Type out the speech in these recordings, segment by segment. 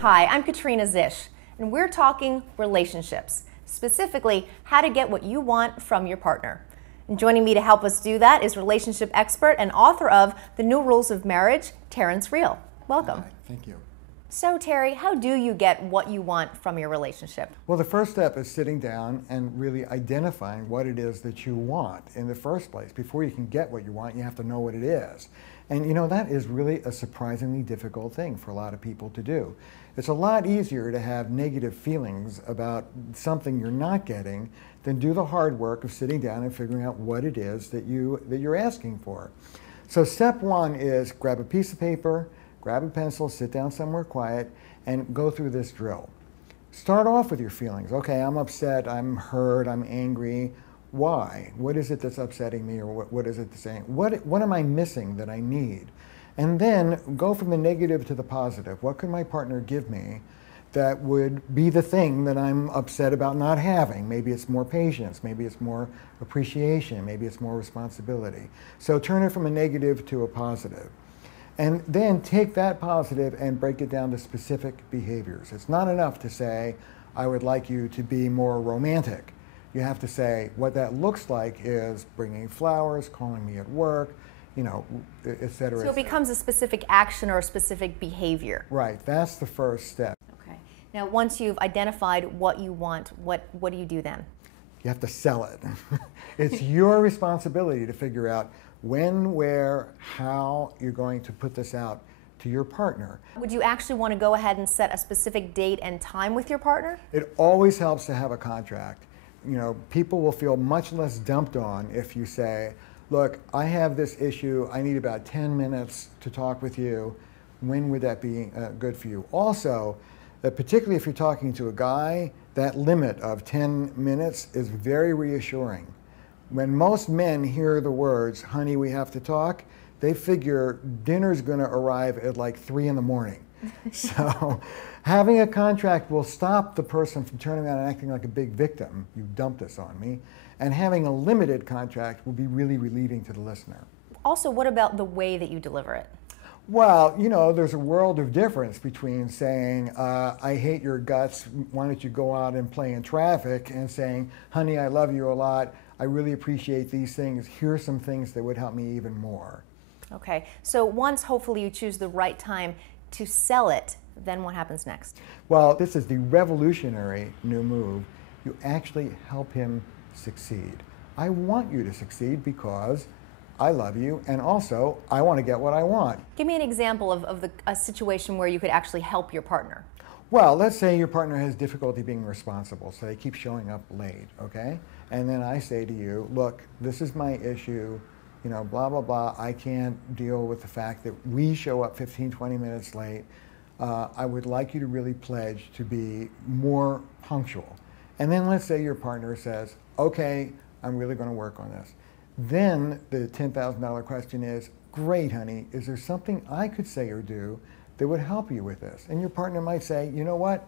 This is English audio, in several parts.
Hi, I'm Katrina Zish, and we're talking relationships, specifically how to get what you want from your partner. And joining me to help us do that is relationship expert and author of The New Rules of Marriage, Terrence Real. Welcome. Hi, thank you. So Terry, how do you get what you want from your relationship? Well, the first step is sitting down and really identifying what it is that you want in the first place. Before you can get what you want, you have to know what it is. And you know, that is really a surprisingly difficult thing for a lot of people to do. It's a lot easier to have negative feelings about something you're not getting than do the hard work of sitting down and figuring out what it is that you're asking for. So step one is grab a piece of paper, grab a pencil, sit down somewhere quiet, and go through this drill. Start off with your feelings. Okay, I'm upset, I'm hurt, I'm angry. Why? What is it that's upsetting me, or what is it that's saying? What am I missing that I need? And then go from the negative to the positive. What can my partner give me that would be the thing that I'm upset about not having? Maybe it's more patience, maybe it's more appreciation, maybe it's more responsibility. So turn it from a negative to a positive. And then take that positive and break it down to specific behaviors. It's not enough to say, I would like you to be more romantic. You have to say, what that looks like is bringing flowers, calling me at work, you know, et cetera. So it becomes a specific action or a specific behavior. Right, that's the first step. Okay. Now, once you've identified what you want, what do you do then? You have to sell it. It's your responsibility to figure out when, where, how you're going to put this out to your partner. Would you actually want to go ahead and set a specific date and time with your partner? It always helps to have a contract. You know, people will feel much less dumped on if you say, look, I have this issue, I need about 10 minutes to talk with you. When would that be good for you? Also, particularly if you're talking to a guy, that limit of 10 minutes is very reassuring. When most men hear the words, honey, we have to talk, they figure dinner's gonna arrive at like 3 in the morning. So having a contract will stop the person from turning around and acting like a big victim. You dumped this on me. And having a limited contract will be really relieving to the listener. Also, what about the way that you deliver it? Well, you know, there's a world of difference between saying, I hate your guts, why don't you go out and play in traffic, and saying, honey, I love you a lot, I really appreciate these things, here's some things that would help me even more. Okay, so once hopefully you choose the right time to sell it, then what happens next? Well, this is the revolutionary new move. You actually help him succeed. I want you to succeed because I love you, and also I want to get what I want. Give me an example of a situation where you could actually help your partner. Well, let's say your partner has difficulty being responsible, so they keep showing up late, okay? And then I say to you, look, this is my issue, you know, blah, blah, blah. I can't deal with the fact that we show up 15, 20 minutes late. I would like you to really pledge to be more punctual. And then let's say your partner says, okay, I'm really going to work on this. Then the $10,000 question is, great, honey, is there something I could say or do that would help you with this? And your partner might say, you know what,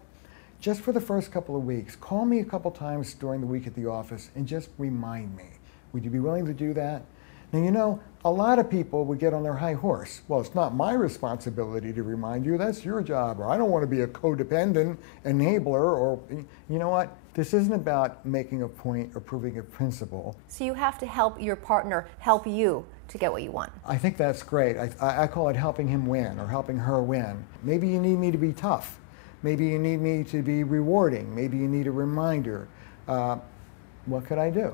just for the first couple of weeks, call me a couple times during the week at the office and just remind me. Would you be willing to do that? Now, you know, a lot of people would get on their high horse. Well, it's not my responsibility to remind you, that's your job, or I don't want to be a codependent enabler, or, you know what? This isn't about making a point or proving a principle. So you have to help your partner help you to get what you want. I think that's great. I call it helping him win or helping her win. Maybe you need me to be tough. Maybe you need me to be rewarding. Maybe you need a reminder. What could I do?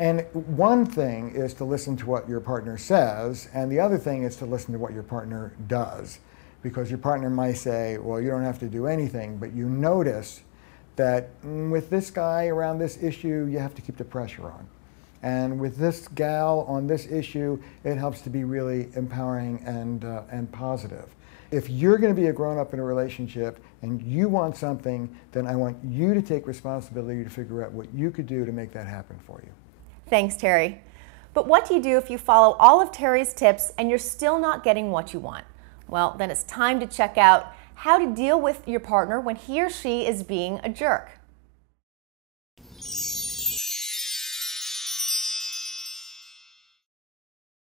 And one thing is to listen to what your partner says, and the other thing is to listen to what your partner does. Because your partner might say, well, you don't have to do anything, but you notice that with this guy around this issue, you have to keep the pressure on. And with this gal on this issue, it helps to be really empowering and positive. If you're going to be a grown-up in a relationship and you want something, then I want you to take responsibility to figure out what you could do to make that happen for you. Thanks, Terry. But what do you do if you follow all of Terry's tips and you're still not getting what you want? Well, then it's time to check out how to deal with your partner when he or she is being a jerk.